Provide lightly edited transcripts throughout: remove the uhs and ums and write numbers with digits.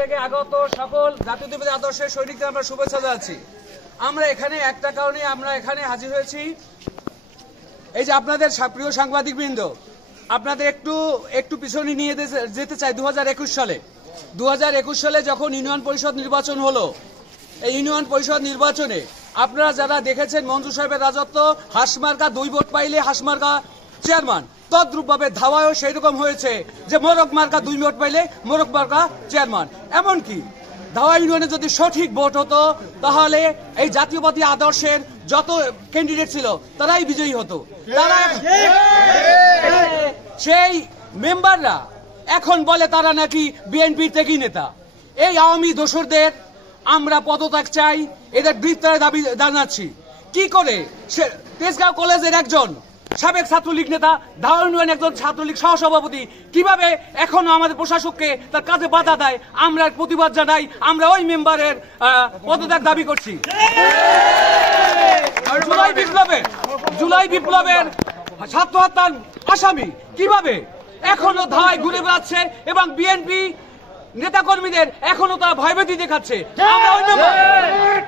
থেকে আগত সকল জাতীয়তাবাদী আদর্শের সৈনিকদের আমরা শুভেচ্ছা জানাচ্ছি। আমরা এখানে একটা কারণে আমরা এখানে হাজির হয়েছি, এই যে আপনাদের প্রিয় সাংবাদিকবৃন্দ, আপনাদের একটু পিছনে নিয়ে যেতে চাই। 2021 সালে যখন ইউনিয়ন পরিষদ নির্বাচন হলো, এই ইউনিয়ন পরিষদ নির্বাচনে আপনারা যারা দেখেছেন মঞ্জু সাহেবের রাজত্ব, হাসমার্কা 2 ভোট পাইলে হাসমার্কা চেয়ারম্যান, তদ্রূপভাবে ধাওয়ায়ও সেই রকম হয়েছে যে মোরগ মার্কা 2 ভোট পাইলে মোরগ মার্কা চেয়ারম্যান। এমনকি ধাওয়া ইউনিয়নে যদি সঠিক ভোট হতো তাহলে এই জাতীয়বাদী আদর্শের যত ক্যান্ডিডেট ছিল তারাই বিজয়ী হতো। তারা সেই মেম্বাররা এখন বলে তারা নাকি বিএনপির ত্যাগী নেতা। এই আওয়ামী দোসরদের আমরা পদত্যাগ চাই, এদের গ্রেফতারের দাবি জানাচ্ছি। কি করে তেজগাঁও কলেজের একজন সাবেক ছাত্রলীগ নেতা, ধাওয়া ইউনিয়ন একজন ছাত্রলীগ সহসভাপতি কিভাবে এখনো আমাদের প্রশাসককে তার কাজে বাধা দেয়, আমরা প্রতিবাদ জানাই, আমরা ওই মেম্বারের পদত্যাগ দাবি করছি। জুলাই বিপ্লবের ছাত্র হত্যার আসামি কিভাবে এখনো ধাওয়ায় ঘুরে বেড়াচ্ছে এবং বিএনপি নেতাকর্মীদের এখনো তারা ভয়ভীতি দেখাচ্ছে।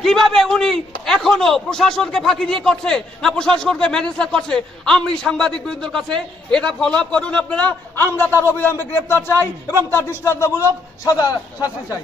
কিভাবে উনি এখনো প্রশাসনকে ফাঁকি দিয়ে করছে না প্রশাসনকে ম্যানেজ করছে, আমি সাংবাদিক বৃন্দের কাছে এটা ফলো আপ করুন আপনারা। আমরা তার অবিলম্বে গ্রেপ্তার চাই এবং তার দৃষ্টান্তমূলক শাস্তি চাই।